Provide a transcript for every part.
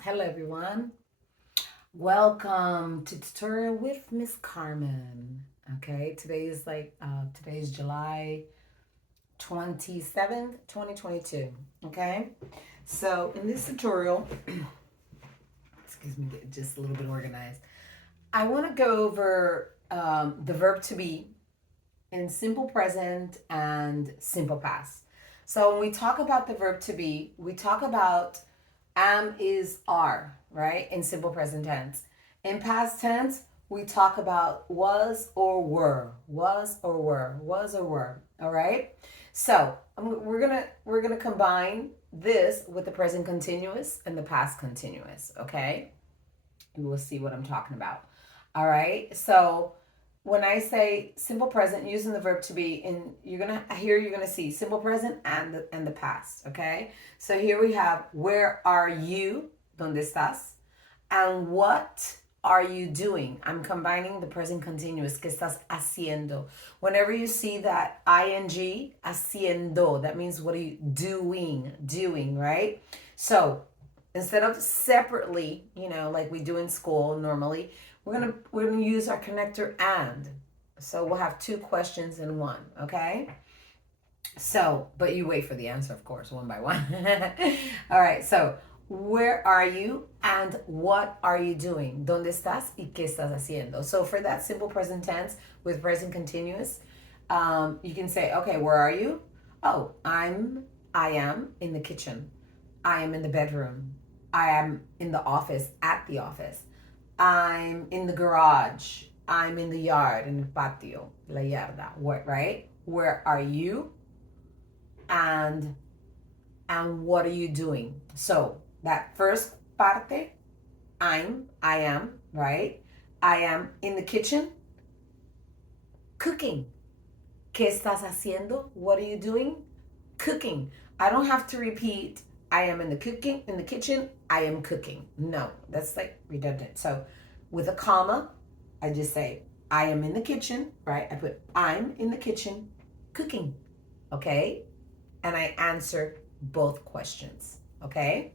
Hello everyone. Welcome to tutorial with Miss Carmen. Okay, today's July 27th, 2022. Okay, so in this tutorial, excuse me, get just a little bit organized. I want to go over the verb to be in simple present and simple past. So when we talk about the verb to be, we talk about am, is, are, right? In simple present tense. In past tense, we talk about was or were, was or were, was or were. All right. So we're gonna combine this with the present continuous and the past continuous. Okay, you will see what I'm talking about. All right. So when I say simple present using the verb to be, and you're gonna see simple present and the past. Okay. So here we have where are you? ¿Dónde estás? And what are you doing? I'm combining the present continuous. ¿Qué estás haciendo? Whenever you see that ing, haciendo, that means what are you doing? Doing, right? So instead of separately, like we do in school normally, we're gonna use our connector and. So we'll have two questions in one, okay? So, but you wait for the answer, of course, one by one. All right, so where are you and what are you doing? ¿Dónde estás y qué estás haciendo? So for that simple present tense with present continuous, you can say, okay, where are you? Oh, I am in the kitchen. I am in the bedroom. I am in the office, at the office. I'm in the garage. I'm in the yard, in el patio, la yarda. What, right? Where are you? And what are you doing? So that first parte, I am, right? I am in the kitchen cooking. ¿Qué estás haciendo? What are you doing? Cooking. I don't have to repeat I am in the kitchen, I am cooking. No, that's like redundant. So with a comma, I just say I am in the kitchen, right? I put I'm in the kitchen cooking. Okay? And I answer both questions. Okay?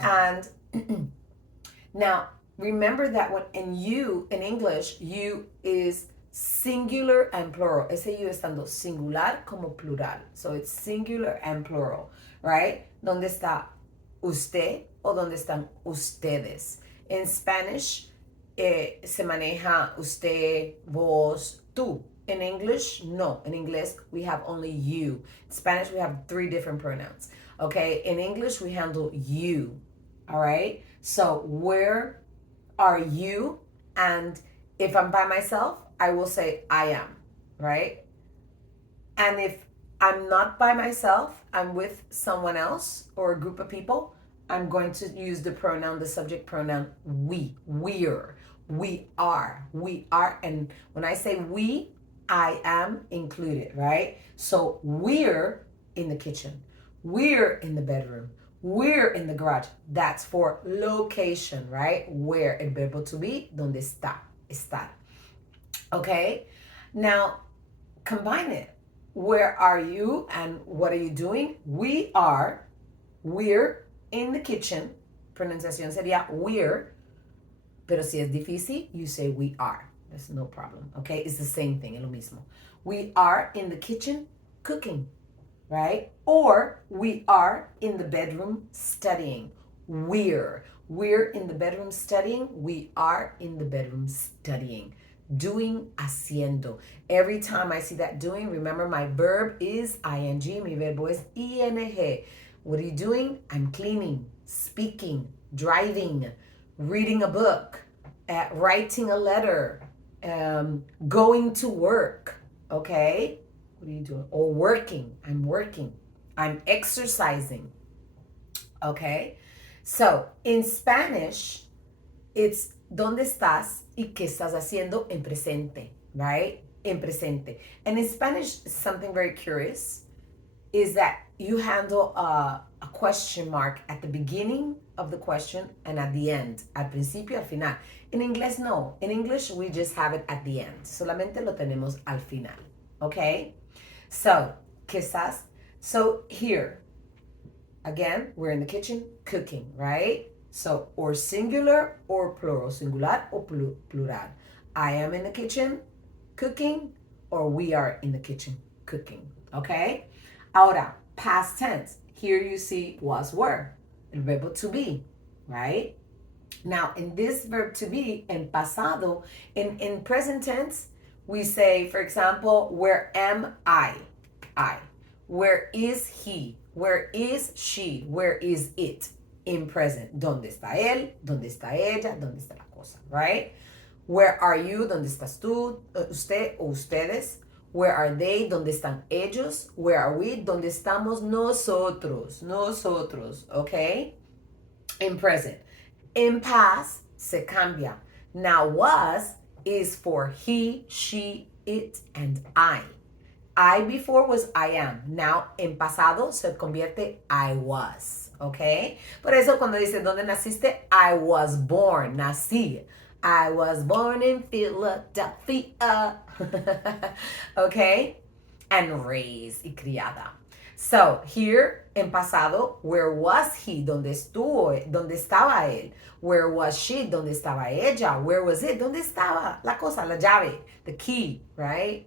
And now remember that when in English, you is singular and plural. Ese you estando singular como plural. So it's singular and plural, right? ¿Dónde está usted o dónde están ustedes? In Spanish, se maneja usted, vos, tú. In English, no. In English, we have only you. In Spanish, we have three different pronouns. Okay? In English, we handle you. All right? So, where are you? And if I'm by myself, I will say I am, right? And if I'm not by myself, I'm with someone else or a group of people, I'm going to use the subject pronoun we're, we are. And when I say we, I am included, right? So we're in the kitchen, we're in the bedroom, we're in the garage. That's for location, right? Where, el verbo to be, donde está, estar. Okay? Now, combine it. Where are you and what are you doing? We're in the kitchen. Pronunciación sería we're, pero si es difícil, you say we are. There's no problem, okay? It's the same thing, es lo mismo. We are in the kitchen cooking, right? Or we are in the bedroom studying. We're in the bedroom studying. We are in the bedroom studying. Doing, haciendo. Every time I see that doing, remember my verb is ing, mi verbo es ing. What are you doing? I'm cleaning, speaking, driving, reading a book, writing a letter, going to work, okay? What are you doing? Or working. I'm working. I'm exercising. Okay? So in Spanish, it's ¿dónde estás y qué estás haciendo en presente, right? En presente. And in Spanish, something very curious is that you handle a question mark at the beginning of the question and at the end, al principio, al final. In English, no. In English, we just have it at the end. Solamente lo tenemos al final, okay? So, ¿qué estás? So here, again, we're in the kitchen cooking, right? So, or singular or plural, singular o plural. I am in the kitchen cooking, or we are in the kitchen cooking. Okay? Ahora, past tense. Here you see was, were, el verbo to be, right? Now, in this verb to be, en pasado, in present tense, we say, for example, where am I? I. Where is he? Where is she? Where is it? In present. ¿Dónde está él? ¿Dónde está ella? ¿Dónde está la cosa? Right? Where are you? ¿Dónde estás tú? Usted o ustedes. Where are they? ¿Dónde están ellos? Where are we? ¿Dónde estamos nosotros? Nosotros. Okay? In present. In past, se cambia. Now, was is for he, she, it, and I. I before was I am. Now, en pasado se convierte I was. Okay? Por eso cuando dice, ¿dónde naciste? I was born. Nací. I was born in Philadelphia. Okay? And raised y criada. So, here, en pasado, where was he? ¿Dónde estuvo? ¿Dónde estaba él? Where was she? ¿Dónde estaba ella? Where was it? ¿Dónde estaba la cosa, la llave, the key, right?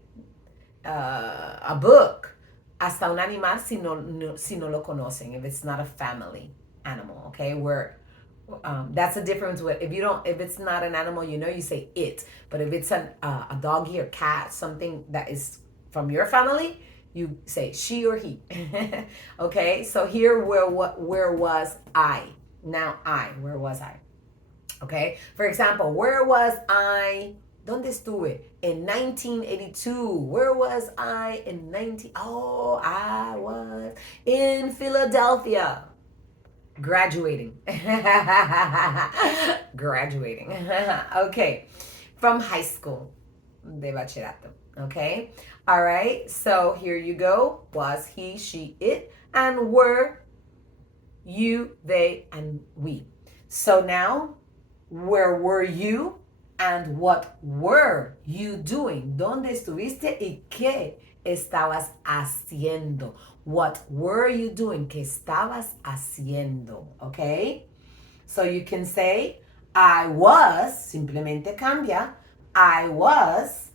A book. Hasta un animal si no lo conocen, if it's not a family animal, okay? Where that's the difference with if it's not an animal, you say it. But if it's a doggy or cat, something that is from your family, you say she or he. Okay, so here where was I? Now where was I? Okay, for example, where was I? ¿Dónde estuve? In 1982. Where was I in 19? Oh, I was in Philadelphia. Graduating. Graduating. Okay, from high school. De bachillerato. Okay, all right, so here you go. Was, he, she, it, and were, you, they, and we. So now, where were you and what were you doing? ¿Dónde estuviste y qué estabas haciendo? What were you doing? ¿Qué estabas haciendo? Okay? So you can say, I was, simplemente cambia, I was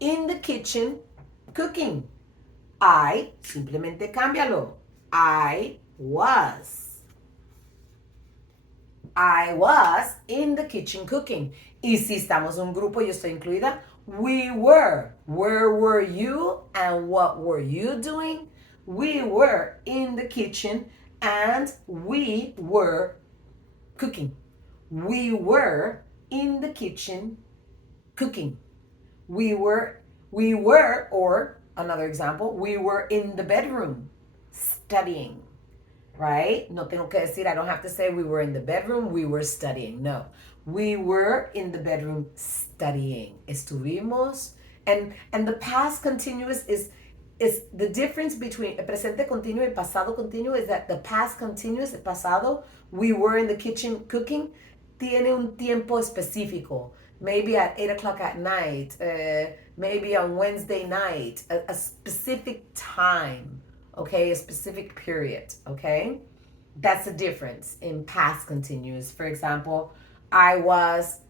in the kitchen cooking. I, simplemente cámbialo. I was in the kitchen cooking. Y si estamos en un grupo, yo estoy incluida, we were. Where were you and what were you doing? We were in the kitchen and we were cooking. We were in the kitchen cooking. We were, or another example, we were in the bedroom studying, right? No tengo que decir, I don't have to say we were in the bedroom, we were studying. No, we were in the bedroom studying. Estuvimos, and the past continuous is the difference between el presente continuo y pasado continuo is that the past continuous, el pasado, we were in the kitchen cooking, tiene un tiempo específico. Maybe at 8 o'clock at night, maybe on Wednesday night, a specific time, okay, a specific period, okay? That's the difference in past continuous. For example, I was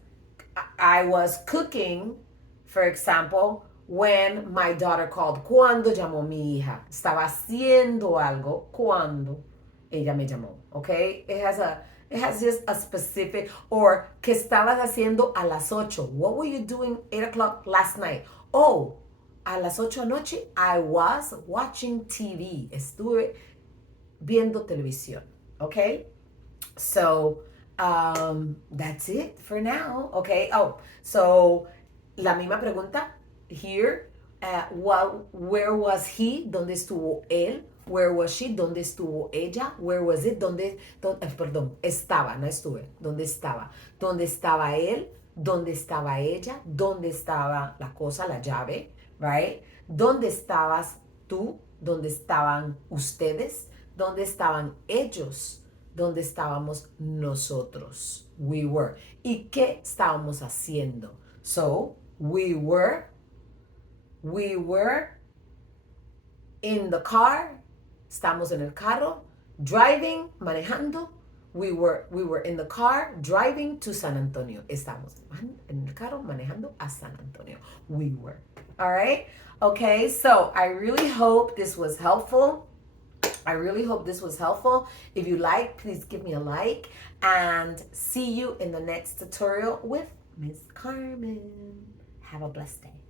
cooking, for example, when my daughter called. ¿Cuándo llamó mi hija? Estaba haciendo algo cuando ella me llamó, okay? It has just a specific, or ¿qué estabas haciendo a las 8? What were you doing 8 o'clock last night? Oh, a las 8 anoche, I was watching TV. Estuve viendo televisión, okay? So, that's it for now, okay? Oh, so, la misma pregunta here. Where was he? ¿Dónde estuvo él? Where was she? ¿Dónde estuvo ella? Where was it? Perdón, estaba, no estuve. ¿Dónde estaba? ¿Dónde estaba él? ¿Dónde estaba ella? ¿Dónde estaba la cosa, la llave? Right? ¿Dónde estabas tú? ¿Dónde estaban ustedes? ¿Dónde estaban ellos? ¿Dónde estábamos nosotros? We were. ¿Y qué estábamos haciendo? So, we were in the car. Estamos en el carro, driving, manejando. We were in the car driving to San Antonio. Estamos en el carro manejando a San Antonio. We were. All right? Okay, so I really hope this was helpful. If you like, please give me a like. And see you in the next tutorial with Miss Carmen. Have a blessed day.